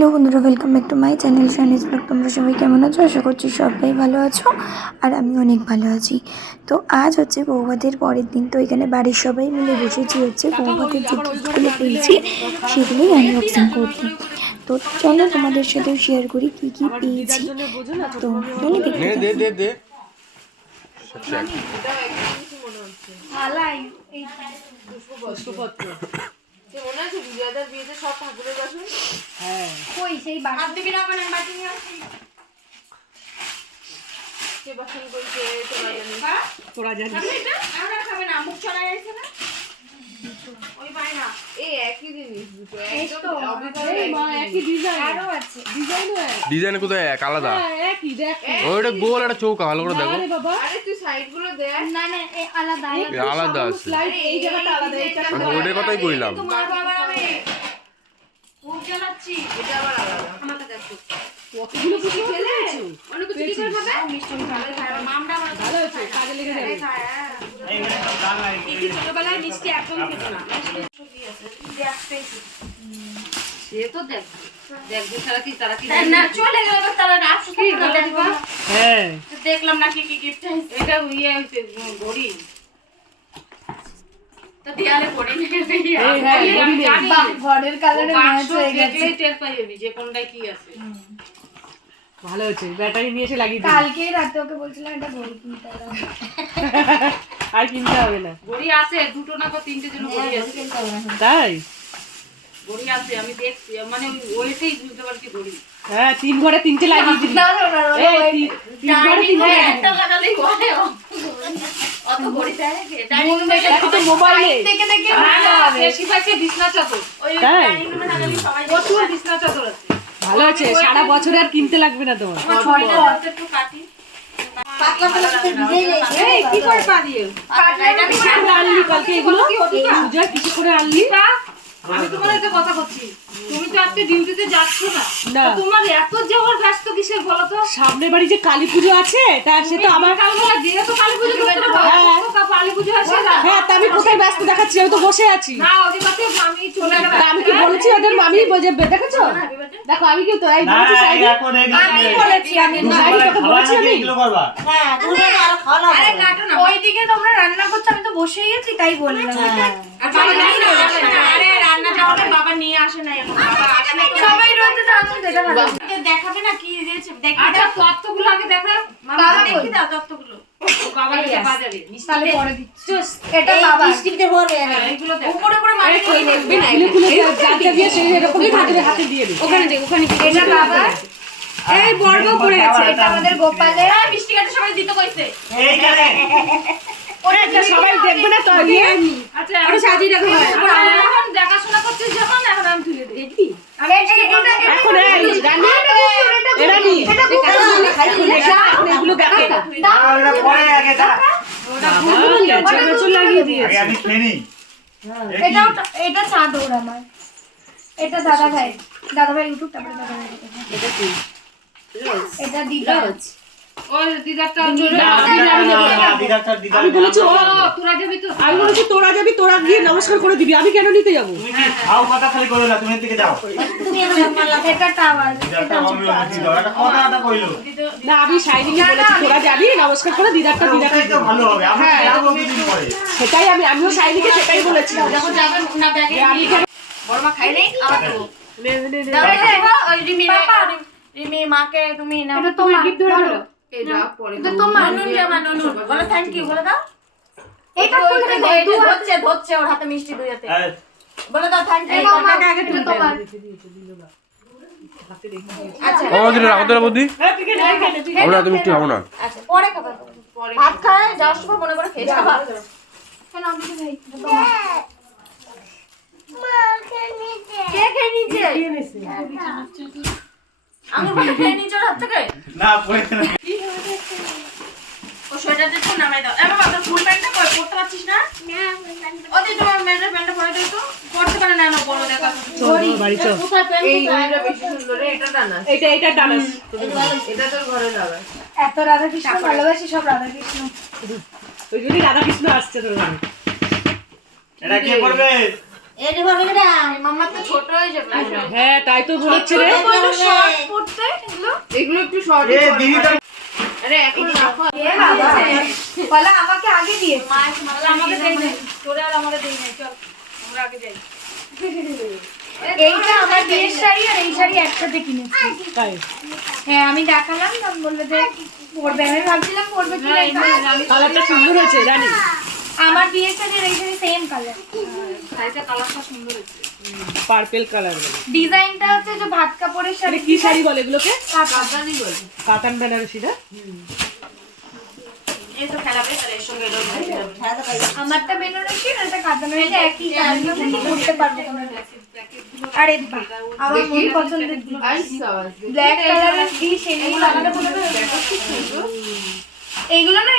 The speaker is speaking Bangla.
হ্যালো বন্ধুরা, welcome back to my channel Shani's blog. তোমরা সবাই কেমন আছো? আশা করছি সবাই ভালো আছো, আর আমি অনেক ভালো আছি। তো আজ হচ্ছে বৌভাতের পরের দিন। তো এখানে বাড়ির সবাই মিলে বসেছি হচ্ছে বৌভাতের যে গিফটগুলো পেয়েছি সেগুলোই আনবক্সিং করতে। তো চলো তোমাদের সাথেও শেয়ার করি কি কি পেয়েছি। তো চলো দেখতে মনে আছে বিজয়দার বিয়েতে সব ঠাকুরের বাসন? হ্যাঁ, কই সেই বাসন দিবি না কোন বাটি নিয়ে আসি। কে বাসন কইছে তোরা জানিস এটা আমরা খাবে না, মুখ চলা যাচ্ছে না ওই পায় না। এই একই জিনিস দুটো একদম অবিকল মা, একই ডিজাইন, আরো আছে ডিজাইন কোথায় এক আলাদা? হ্যাঁ একই দেখ, ওটা গোল একটা চৌকা, ভালো করে দেখো। আরে বাবা, আরে তুই সাইড গুলো দেখ। না না এই আলাদা আলাদা আছে, স্লাইড এই জায়গাটা আলাদা, এইটা ওটার কথাই কইলাম। তোমার বাবা আমি মুখ জ্বালাচ্ছি, এটা আবার আলাদা। আমাকে দেখো কতগুলো কিছু ফেলেছো, অনেক কিছু কি করে খাবে? মিষ্টি ভালো খায়, মামটা আমার ভালো হচ্ছে, কাজে লেগে যাবে। এইখানে সব ডাল লাগে, এই ছোটবেলায় মিষ্টি একদম খেত না। মিষ্টি আছে দেখতেছি, সে তো দেখ দেখবে সারা কি তারা কি না চলে গেল, তারা আফসোস করে না দেখবা। হ্যাঁ দেখলাম না কি কি গিফট আছে। এটা ইয়ে হইছে ঘড়ি, তো দেয়ালে পড়ে গেছে। এই হ্যাঁ ঘড়ি জানি ঘরের কালারে ম্যাচ হয়ে গেছে, দেখলেই টের পাই যাবি যে কোনটা কি আছে। ভালো হচ্ছে, ব্যাটারি নিয়ে এসে লাগিয়ে দিই। কালকে রাতে ওকে বলছিলাম এটা ঘড়ি কিনতে হবে, আর কিনতে হবে না। ঘড়ি আছে দুটো না তিনটে জন ঘড়ি আছে। তাই ঘড়ি আছে, আমি দেখছি, মানে ওইটাই বুঝতে পারছি ঘড়ি। হ্যাঁ 3 ঘরে 3টে লাগিয়ে দিবি। এই 3 ঘরে 3টে একটা লাগালেই হয়। অত ঘড়ি দেয় কে? ডাইনিং রুমে তো মোবাইলে দেখে দেখে না বেশি পাচ্ছে বিছনা চাদর। ওই ডাইনিং রুমে লাগালে সবাই প্রচুর বিছনা চাদর আছে। ভালো আছে, সারা বছর আর কিনতে লাগবে না তোমার। আমার ছয়টা হাতে একটু কাটি পাতলা পাতলা করে ভিজে যাচ্ছে। এই কি করে পা দিয়ে পাতলা এটা কি আনলি কালকে এগুলো? পূজা কিছু করে আনলি? আমি তোমার একটা কথা বলছি, তুমি তো আজকে ডিউটিতে যাচ্ছ না, না। তোমার এত যাওয়ার ব্যস্ত কিসের বলো তো? সামনের বাড়ি যে কালী পুজো আছে, তার সে তো আমার কালবেলা দিয়ে তো কালী পুজো করতে হবে। কালী পুজো আসে না। হ্যাঁ তা আমি কোথায় ব্যস্ত দেখাচ্ছি? আমি তো বসে আছি। না ওদের কাছে আমি চলে গেলাম। তা আমি কি বলেছি ওদের মামি বলে দেখেছো? দেখো আমি কি তো এই বলেছি সাইডে, আমি বলেছি, আমি সাইডে তোকে বলেছি আমি। হ্যাঁ তুমি আর খাওয়া আরে কাটো না, ওইদিকে তোমরা রান্না করছো, আমি তো বসেই আছি তাই বললাম। আর বাবা নাই না, আরে রান্না যাওয়ার বাবা নিয়ে আসে না, এখন বাবা আসে না, সবাই রয়েছে তো আমি দেখা ভালো দেখাবে না কি দিয়েছে দেখি। আচ্ছা তত্ত্বগুলো আগে দেখা, বাবা দেখি দাও তত্ত্বগুলো। বাবা এটা বাজাবে মিষ্টি পরে দিচ্ছি, এটা বাবা মিষ্টিতে ভরবে। এইগুলো দেখো উপরে উপরে মাটি কই দেখবি না, খুলে যা যা দিয়ে সেই এরকম হাতে দিয়ে দে। ওখানে দেখ, ওখানে কি এটা বাবা। এই বর্গ পড়ে গেছে, এটা আমাদের গোপালের। মিষ্টি কাটে সবাই দিতে কইছে এইখানে, ওরে এটা সবাই দেখবে না তো নিয়ে। আচ্ছা ওরে সাজিয়ে রাখো। এখন দেখাশোনা করছিস যখন, এখন আমি তুলে দেই দেখবি। আরে এটা এখন এই রানী এরা নি এটা এগুলো দেখো, ওটা পরে আগে দা, ওটা চলে লাগিয়ে দিয়েছে। আগে আমি খেনি। এটা এটা চাদর আমার, এটা দাদা ভাই ইউটিউব, তারপরে দাদা ভাই এটা কি? এটা দিদা। ওই দিদারটা আমি বলেছি ও তোরা যাবি তো, আমি বলেছি তোরা যাবি, তোরা গিয়ে নমস্কার করে দিবি, আমি কেন নিতে যাবো? তুমি কি খাও কথা খালি কইলো না, তুমি এদিকে যাও। তুমি আমার মালা, এটা টাওয়ার, এটা আমি বুঝি দাও, এটা কথাটা কইলো। না আমি শাইনিকে বলেছি তোরা যাবি নমস্কার করে দিদারটা ওটাই তো ভালো হবে, আমরা হ্যাঁ। যাবো দুদিন পরে। সেটাই আমিও শাইনিকে সেটাই বলেছি। যখন যাবেন না ব্যাগে আমি কেন বড়মা খাইলেই আবার দেবো। নে নে নে ওই রিমি মাকে তুমি না, এটা তোমার গিফট ধরে দাও। এটা পরে এটা তোমার নুন জামা নুন বলে থ্যাংক ইউ বলে দাও। এটা কোনটা ধরছে ওর হাতে মিষ্টি দুই হাতে এই, বলে দাও থ্যাংক ইউ। মাকে আগে তুলতে তোমার। আচ্ছা আমাদের রাখতে বুদ্ধি হ্যাঁ ঠিক আছে। আমরা তুমি একটু খাবো না। আচ্ছা পরে খাবার, পরে ভাত খায় যাওয়ার সময় মনে করে খেয়ে যাবা। কেন আমি তো ভাই এটা তোমার। কে খেয়ে নিচে আমার ভাই খেয়ে নিচে হাত থেকে না পরে না। ও সোয়েটারটা তো নামাই দাও। এবার বাবা ফুল প্যান্টটা পরতে পারছিস না? ওদি তোমার মেয়ের প্যান্টটা পরে দাও তো, পরতে পারে না, না বলো দেখা চল বাড়ি চল। কোথায় প্যান্ট? এইটা বেশি সুন্দর রে, এটা ডানাস, এটা ডানাস। এটা তোর ঘরে যাবে। এত রাধা কৃষ্ণ ভালোবাসি, সব রাধা কৃষ্ণ। ওই জন্যই রাধা কৃষ্ণ আসছে তোর ঘরে। এটা কে করবে? এটা ভাবে এটা মাম্মা তো ছোট হয়ে যাবে হ্যাঁ তাই তো বলেছি রে এগুলো একটু শর্ট এ দিদি তো আরে এখন রাখো বলা আমাকে আগে দিয়ে আমাকে দেই না তোরা আর আমাকে দেই না চল আমরা আগে যাই এইটা আমার বিয়ের শাড়ি আর এই শাড়ি একসাথে কিনেছি তাই হ্যাঁ আমি দেখালাম না বললো যে পরবে আমি ভাবছিলাম পরবে কি না এটা। কালারটা সুন্দর হয়েছে রানী আমার বিয়ের শাড়ি আর এই শাড়ি সেম কালার শাড়িটা কালারটা সুন্দর হয়েছে পার্পল কালার ডিজাইনটা হচ্ছে যে ভাত কাপড়ের শাড়ি কি শাড়ি বলে এগুলোকে কাতানি বল কাতান বেনারসি না এই তো খেলাবে তাহলে এর সঙ্গে এলো আমারটা বেনারসি আর এটা কাতান এটা একই কালার আমি পরতে পারবো কোনো আরে বাহ আমার মন পছন্দের ব্ল্যাক কালারের কি সেগুলো আমাকে বলে এইগুলো না